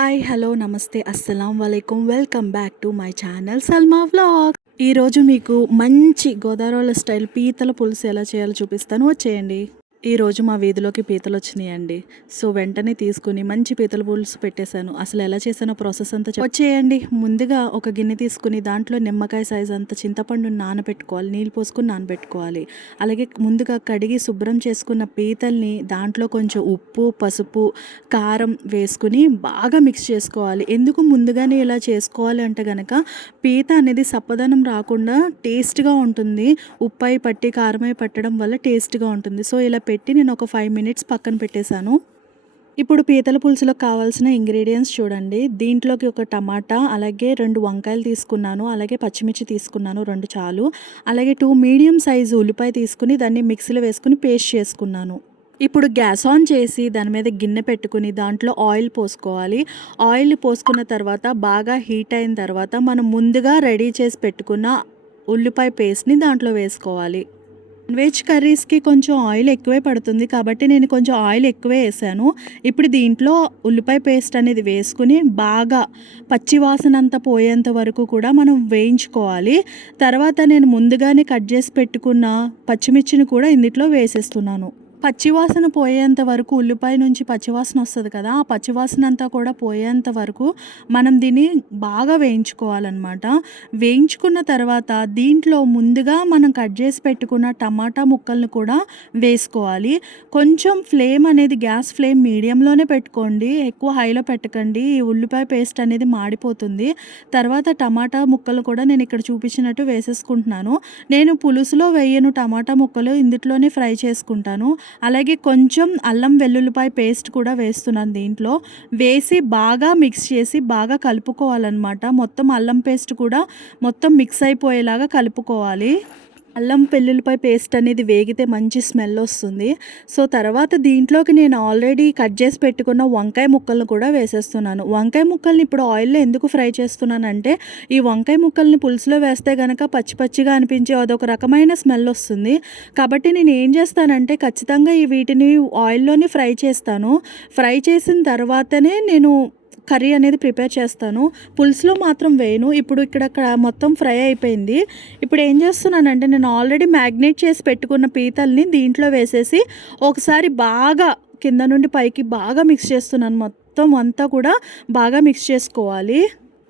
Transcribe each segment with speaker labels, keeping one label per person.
Speaker 1: Hi hello నమస్తే అస్సలం వలైకుం. Welcome back to my channel Salma vlog ఈరోజు మీకు మంచి గోదావరి స్టైల్ పీతల పులుసు ఎలా చేయాలో చూపిస్తాను. వచ్చేయండి. ఈరోజు మా వీధిలోకి పీతలు వచ్చినాయండి సో వెంటనే తీసుకుని మంచి పీతల పులుసు పెట్టేశాను. అసలు ఎలా చేశానో ప్రాసెస్ అంతా వచ్చేయండి. ముందుగా ఒక గిన్నె తీసుకుని దాంట్లో నిమ్మకాయ సైజ్ అంత చింతపండు నానబెట్టుకోవాలి. నీళ్ళు పోసుకుని నానబెట్టుకోవాలి. అలాగే ముందుగా కడిగి శుభ్రం చేసుకున్న పీతల్ని దాంట్లో కొంచెం ఉప్పు పసుపు కారం వేసుకుని బాగా మిక్స్ చేసుకోవాలి. ఎందుకు ముందుగానే ఇలా చేసుకోవాలి అంటే గనక పీత అనేది సప్పదనం రాకుండా టేస్ట్గా ఉంటుంది. ఉప్పై పట్టి కారమై పట్టడం వల్ల టేస్ట్గా ఉంటుంది. సో ఇలా పెట్టి నేను ఒక ఫైవ్ మినిట్స్ పక్కన పెట్టేశాను. ఇప్పుడు పీతల పులుసులో కావాల్సిన ఇంగ్రీడియంట్స్ చూడండి. దీంట్లోకి ఒక టమాటా అలాగే రెండు వంకాయలు తీసుకున్నాను అలాగే పచ్చిమిర్చి తీసుకున్నాను రెండు చాలు. అలాగే టూ మీడియం సైజు ఉల్లిపాయ తీసుకుని దాన్ని మిక్సీలో వేసుకుని పేస్ట్ చేసుకున్నాను. ఇప్పుడు గ్యాస్ ఆన్ చేసి దాని మీద గిన్నె పెట్టుకుని దాంట్లో ఆయిల్ పోసుకోవాలి. ఆయిల్ పోసుకున్న తర్వాత బాగా హీట్ అయిన తర్వాత మనం ముందుగా రెడీ చేసి పెట్టుకున్న ఉల్లిపాయ పేస్ట్ని దాంట్లో వేసుకోవాలి. వెజ్ కర్రీస్కి కొంచెం ఆయిల్ ఎక్కువే పడుతుంది కాబట్టి నేను కొంచెం ఆయిల్ ఎక్కువే వేసాను. ఇప్పుడు దీంట్లో ఉల్లిపాయ పేస్ట్ అనేది వేసుకుని బాగా పచ్చివాసన అంతా పోయేంత వరకు కూడా మనం వేయించుకోవాలి. తర్వాత నేను ముందుగానే కట్ చేసి పెట్టుకున్న పచ్చిమిర్చిని కూడా ఇందులో వేసేస్తున్నాను. పచ్చివాసన పోయేంత వరకు ఉల్లిపాయ నుంచి పచ్చివాసన వస్తుంది కదా ఆ పచ్చివాసన అంతా కూడా పోయేంత వరకు మనం దీన్ని బాగా వేయించుకోవాలన్నమాట. వేయించుకున్న తర్వాత దీంట్లో ముందుగా మనం కట్ చేసి పెట్టుకున్న టమాటా ముక్కలను కూడా వేసుకోవాలి. కొంచెం ఫ్లేమ్ అనేది గ్యాస్ ఫ్లేమ్ మీడియంలోనే పెట్టుకోండి ఎక్కువ హైలో పెట్టకండి ఈ ఉల్లిపాయ పేస్ట్ అనేది మాడిపోతుంది. తర్వాత టమాటా ముక్కలు కూడా నేను ఇక్కడ చూపించినట్టు వేసేసుకుంటున్నాను. నేను పులుసులో వేయను టమాటా ముక్కలు ఇందులోనే ఫ్రై చేసుకుంటాను. అలాగే కొంచెం అల్లం వెల్లుల్లిపాయ పేస్ట్ కూడా వేస్తున్నాను దీంట్లో. వేసి బాగా మిక్స్ చేసి బాగా కలుపుకోవాలన్నమాట. మొత్తం అల్లం పేస్ట్ కూడా మొత్తం మిక్స్ అయిపోయేలాగా కలుపుకోవాలి. అల్లం వెల్లుల్లిపాయ పేస్ట్ అనేది వేగితే మంచి స్మెల్ వస్తుంది. సో తర్వాత దీంట్లోకి నేను ఆల్రెడీ కట్ చేసి పెట్టుకున్న వంకాయ ముక్కలను కూడా వేసేస్తున్నాను. వంకాయ ముక్కల్ని ఇప్పుడు ఆయిల్లో ఎందుకు ఫ్రై చేస్తున్నానంటే ఈ వంకాయ ముక్కల్ని పులుసులో వేస్తే కనుక పచ్చి పచ్చిగా అనిపించి అదొక రకమైన స్మెల్ వస్తుంది. కాబట్టి నేను ఏం చేస్తానంటే ఖచ్చితంగా ఈ వీటిని ఆయిల్లోనే ఫ్రై చేస్తాను. ఫ్రై చేసిన తర్వాతనే నేను కర్రీ అనేది ప్రిపేర్ చేస్తాను. పులుసులో మాత్రం వేయను. ఇప్పుడు ఇక్కడ మొత్తం ఫ్రై అయిపోయింది. ఇప్పుడు ఏం చేస్తున్నానంటే నేను ఆల్రెడీ మ్యాగ్నేట్ చేసి పెట్టుకున్న పీతల్ని దీంట్లో వేసేసి ఒకసారి బాగా కింద నుండి పైకి బాగా మిక్స్ చేస్తున్నాను. మొత్తం అంతా కూడా బాగా మిక్స్ చేసుకోవాలి.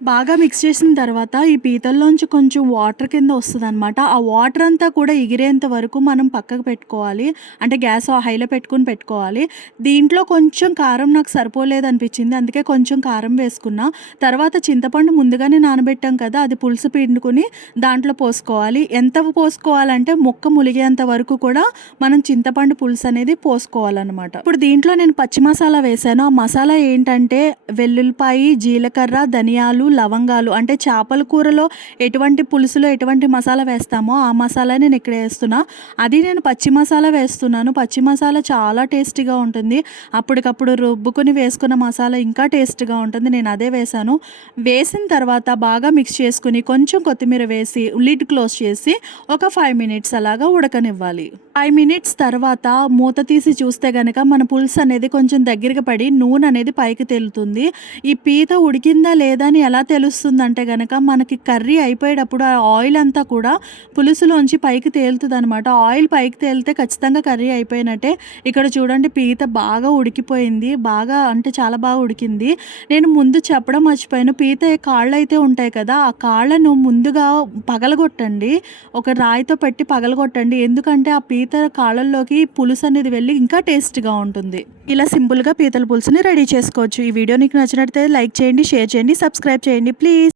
Speaker 1: బాగా మిక్స్ చేసిన తర్వాత ఈ పీతల్లోంచి కొంచెం వాటర్ కింద వస్తుంది అనమాట ఆ వాటర్ అంతా కూడా ఎగిరేంత వరకు మనం పక్కకు పెట్టుకోవాలి. అంటే గ్యాస్ హైలో పెట్టుకుని పెట్టుకోవాలి. దీంట్లో కొంచెం కారం నాకు సరిపోలేదు అనిపించింది అందుకే కొంచెం కారం వేసుకున్నా. తర్వాత చింతపండు ముందుగానే నానబెట్టాం కదా అది పులుసు పిండుకుని దాంట్లో పోసుకోవాలి. ఎంత పోసుకోవాలంటే మొక్క ములిగేంత వరకు కూడా మనం చింతపండు పులుసు అనేది పోసుకోవాలన్నమాట. ఇప్పుడు దీంట్లో నేను పచ్చి మసాలా వేసాను ఆ మసాలా ఏంటంటే వెల్లుల్లిపాయి జీలకర్ర ధనియాలు లవంగాలు అంటే చేపల కూరలో ఎటువంటి పులుసులో ఎటువంటి మసాలా వేస్తామో ఆ మసాలా నేను ఇక్కడ వేస్తున్నా. అది నేను పచ్చి మసాలా వేస్తున్నాను. పచ్చి మసాలా చాలా టేస్టీగా ఉంటుంది. అప్పటికప్పుడు రుబ్బుకొని వేసుకున్న మసాలా ఇంకా టేస్ట్గా ఉంటుంది. నేను అదే వేసాను వేసిన తర్వాత బాగా మిక్స్ చేసుకుని కొంచెం కొత్తిమీర వేసి లిడ్ క్లోజ్ చేసి ఒక ఫైవ్ మినిట్స్ అలాగా ఉడకనివ్వాలి. ఫైవ్ మినిట్స్ తర్వాత మూత తీసి చూస్తే కనుక మన పులుసు అనేది కొంచెం దగ్గరగా పడి నూనె అనేది పైకి తేలుతుంది. ఈ పీత ఉడికిందా లేదా అని ఎలా తెలుస్తుంది అంటే కనుక మనకి కర్రీ అయిపోయేటప్పుడు ఆ ఆయిల్ అంతా కూడా పులుసులోంచి పైకి తేలుతుంది అనమాట ఆయిల్ పైకి తేలితే ఖచ్చితంగా కర్రీ అయిపోయినట్టే. ఇక్కడ చూడండి పీత బాగా ఉడికిపోయింది. బాగా అంటే చాలా బాగా ఉడికింది. నేను ముందు చెప్పడం మర్చిపోయాను. పీత కాళ్ళు అయితే ఉంటాయి కదా ఆ కాళ్ళను ముందుగా పగలగొట్టండి. ఒక రాయితో పెట్టి పగలగొట్టండి. ఎందుకంటే ఆ పీత కాళ్ళల్లోకి పులుసు అనేది వెళ్ళి ఇంకా టేస్ట్గా ఉంటుంది. ఇలా సింపుల్గా పీతల పులుసుని రెడీ చేసుకోవచ్చు. ఈ వీడియో నీకు నచ్చినట్లయితే లైక్ చేయండి షేర్ చేయండి సబ్స్క్రైబ్ చేయండి ప్లీజ్